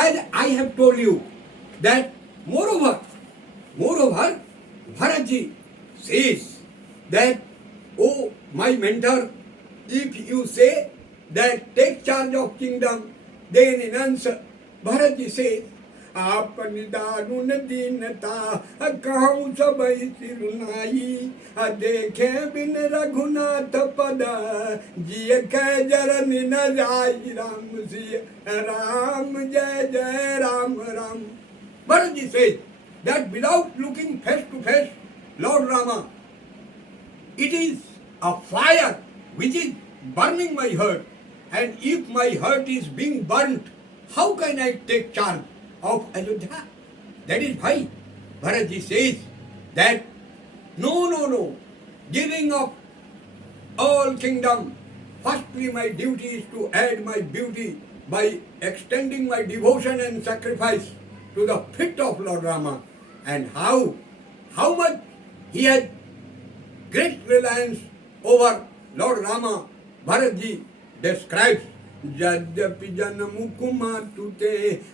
as I have told you, that moreover, Bharatji says that, oh my mentor, if you say that take charge of kingdom, then in answer, Bharatji says, आपन दारुण दीनता कहूँ सब सिरुनाई देखे बिन रघुनाथ पद जिय कह जरन न जाई राम सिय राम जय जय Ram Ram. Bharatji says that without looking face to face, Lord Rama, it is a fire which is burning my heart, and if my heart is being burnt, how can I take charge of Ayodhya? That is why Bharatji says that no, giving up all kingdom, firstly my duty is to add my beauty by extending my devotion and sacrifice to the feet of Lord Rama. And how much he has great reliance over Lord Rama, Bharatji describes. यद्यपि जन्म कुमार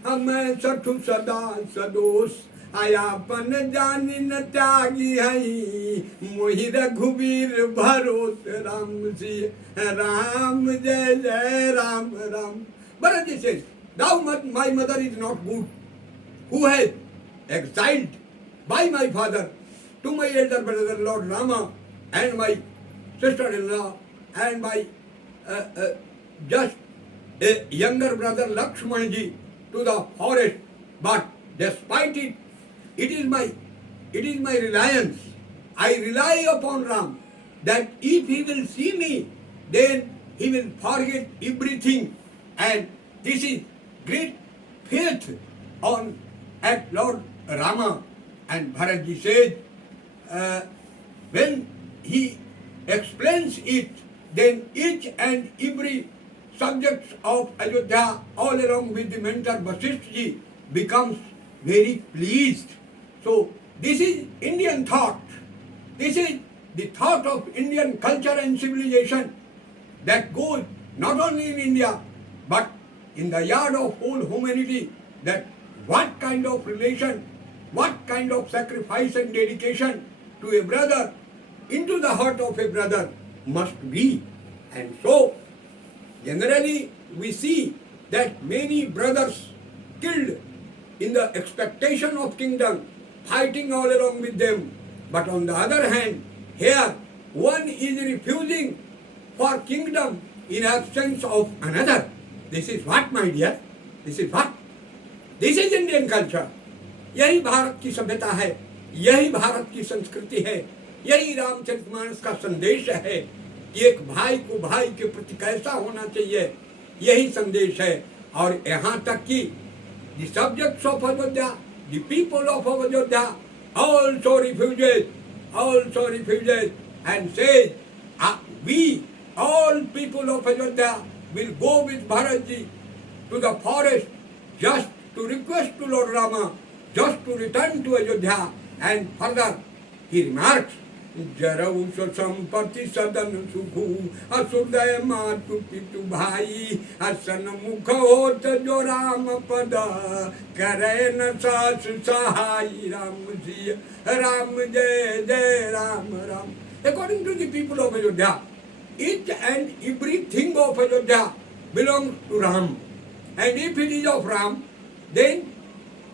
हमें सठु सदा सदोष आयापन जानी न त्यागी है मोहि रघुवीर भरोस राम सी राम जय जय Ram Ram. Bharatji says, thou my mother is not good, who has exiled by my father to my elder brother Lord Rama and my sister-in-law and my just a younger brother Lakshmanji to the forest, but despite it, it is my reliance. I rely upon Ram that if he will see me, then he will forget everything, and this is great faith at Lord Rama. And Bharatji says, when he explains it, then each and every subjects of Ayodhya all along with the mentor Vasishtha becomes very pleased. So this is Indian thought. This is the thought of Indian culture and civilization that goes not only in India but in the yard of whole humanity, that what kind of relation, what kind of sacrifice and dedication to a brother into the heart of a brother must be. And so generally, we see that many brothers killed in the expectation of kingdom, fighting all along with them. But on the other hand, here one is refusing for kingdom in absence of another. This is what, my dear? This is what? This is Indian culture. यही भारत की सभ्यता है, यही भारत की संस्कृति है, यही रामचरितमानस का संदेश है. एक भाई को भाई के प्रति कैसा होना चाहिए, यही संदेश है. और यहाँ तक कि the subjects of Ayodhya, the people of Ayodhya also refuses and says, we all people of Ayodhya will go with Bharatji to the forest just to request to Lord Rama just to return to Ayodhya. And further he remarks, जरऊ संपत्ति सदन सुखू असुदय मातु पितु भाई असन मुख होत जो राम पद करे न सास सहाई राम जी राम जय जय Ram Ram. According to the people of Ayodhya, each and everything of Ayodhya belongs to Ram, and if it is of Ram, then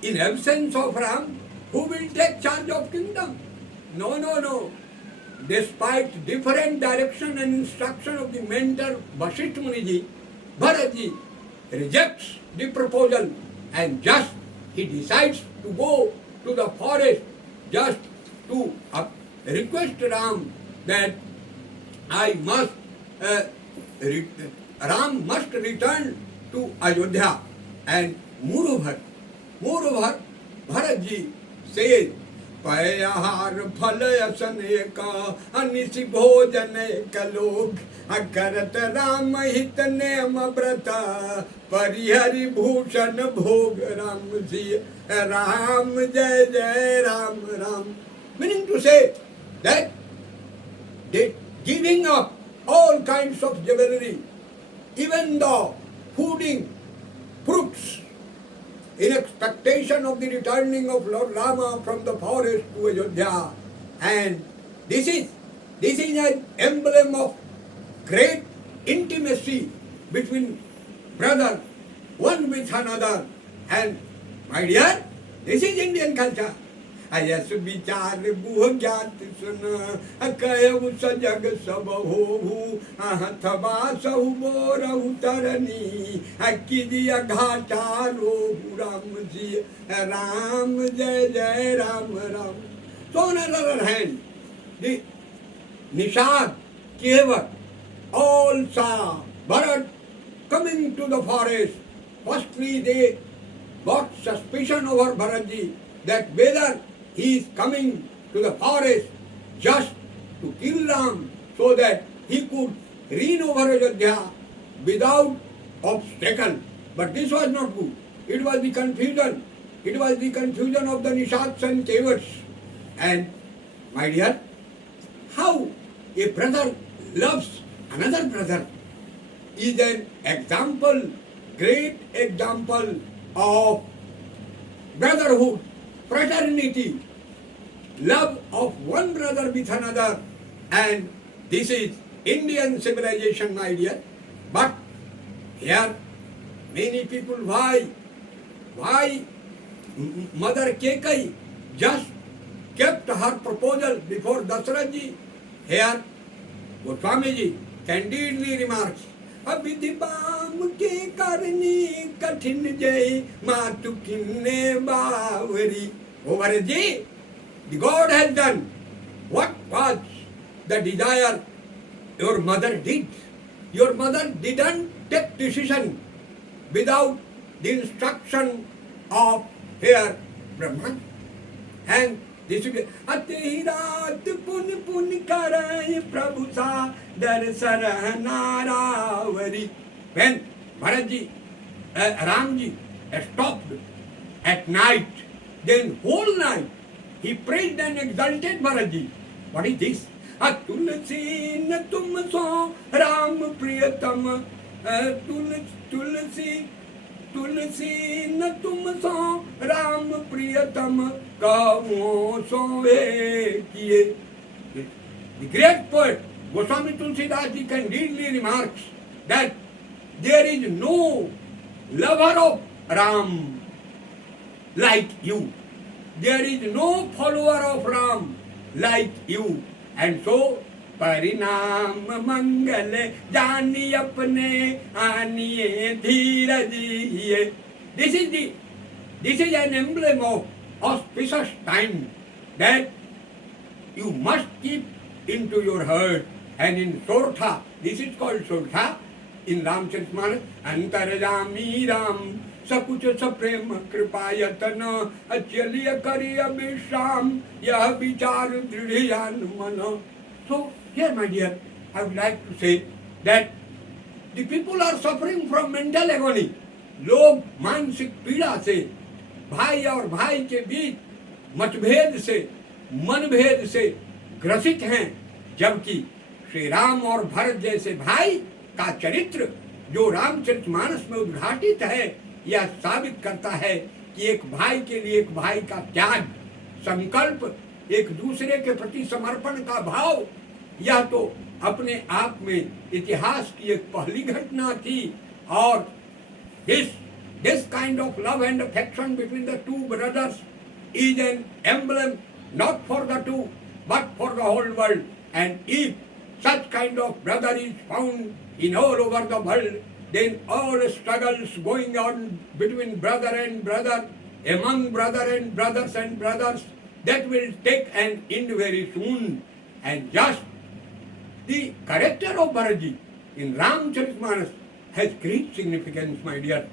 in absence of Ram, who will take charge of kingdom? No. Despite different direction and instruction of the mentor Vasishtha Muniji, Bharatji rejects the proposal and just he decides to go to the forest just to request Ram that Ram must return to Ayodhya. And moreover, Bharatji says, पयहार फल असने का अनिसि भोजन कलोग अकरत राम हित name व्रत परिहरि भूषण भोग राम जी राम जय जय Ram Ram. Meaning to say that giving up all kinds of jewelry, even the fooding fruits in expectation of the returning of Lord Rama from the forest to Ayodhya. And this is an emblem of great intimacy between brothers, one with another. And my dear, this is Indian culture. अयस विचार बुह ज्ञात सुन कहु सजग सब होहु अहथबा सहु बोरहु तरनी किदिया घाटा रोहु राम जी राम जय जय Ram Ram. So on another hand, the Nishad, Kevat, all saw Bharat coming to the forest. Firstly, they got suspicion over Bharatji that whether he is coming to the forest just to kill Ram so that he could reign over Ayodhya without obstacle. But this was not good. It was the confusion. It was the confusion of the Nishads and Kevats. And my dear, how a brother loves another brother is an example, great example of brotherhood, fraternity, love of one brother with another. And this is Indian civilization, my dear. But here many people, why Mother Kekai just kept her proposal before Dasarath ji? Here Goswami ji candidly remarks, अविधि बाम के करनी कठिन जय मातु किन्ने बावरी. O Bharatji, the God has done what was the desire your mother did. Your mother didn't take decision without the instruction of her Brahman. And this will be अति रात पुन पुन कराय प्रभु सा दरसर नारावरी. When Bharatji, Ramji stopped at night, then whole night he praised and exalted Bharatji. What is this? तुलसी न तुम सो राम प्रियतम तुलसी तुलसी न तुम सो राम प्रियतम कहो सोए किए. The great poet Goswami Tulsidas ji candidly remarks that there is no lover of Ram like you. There is no follower of Ram like you. And so परिणाम मंगल जानी अपने आनिए धीरज. This is an emblem of auspicious time that you must keep into your heart. And in Sortha, this is called Sortha in Ramcharitmanas, अंतर्यामी राम सकुच सप्रेम कृपा यतन अचलिय करिय विश्राम यह विचार दृढ़ मन. So here, my dear, I would like to say that the people are suffering from mental agony. लोग मानसिक पीड़ा से, भाई और भाई के बीच मतभेद से, मनभेद से ग्रसित हैं, जबकि श्री राम और भरत जैसे भाई का चरित्र जो रामचरितमानस में उद्घाटित है, यह साबित करता है कि एक भाई के लिए एक भाई का त्याग, संकल्प, एक दूसरे के प्रति समर्पण का भाव, यह तो अपने आप में इतिहास की एक पहली घटना थी. और this kind of love and affection between the two brothers is an emblem not for the two but for the whole world. And if such kind of brother is found in all over the world, then all struggles going on between brother and brother, among brother and brothers, that will take an end very soon. And just the character of Bharatji in Ramcharitmanas has great significance, my dear.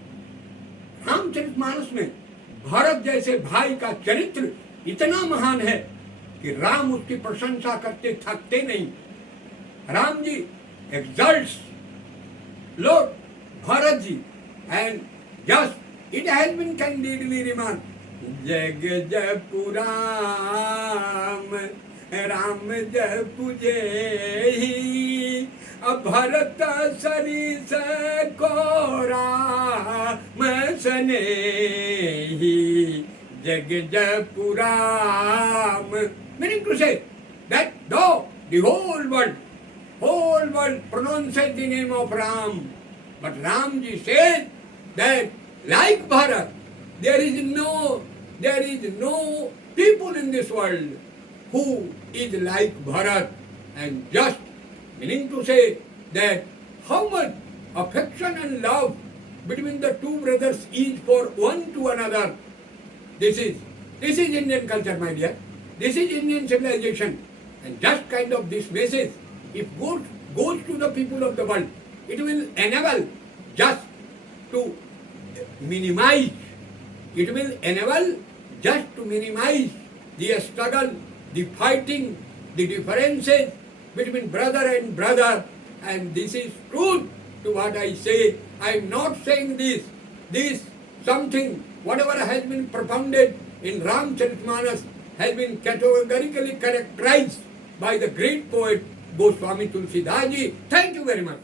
Ramcharitmanas में भरत जैसे भाई का चरित्र इतना महान है कि राम उसकी प्रशंसा करते थकते नहीं. Ram ji exalts Lord Bharat ji, and just it has been candidly remarked, जग जपु राम राम जपु जेहि भरत सरिस को राम सनेही जग जपुराम. Meaning to say that though the whole world pronounces the name of Ram, but Ramji says that like Bharat, there is no people in this world who is like Bharat. And just meaning to say that how much affection and love between the two brothers is for one to another. This is Indian culture, my dear. This is Indian civilization. And just kind of this message, if goes to the people of the world, it will enable just to minimize. It will enable just to minimize the struggle, the fighting, the differences between brother and brother. And this is truth to what I say. I am not saying this something, whatever has been propounded in Ramcharitmanas has been categorically characterized by the great poet Goswami Tulsidaji. Thank you very much.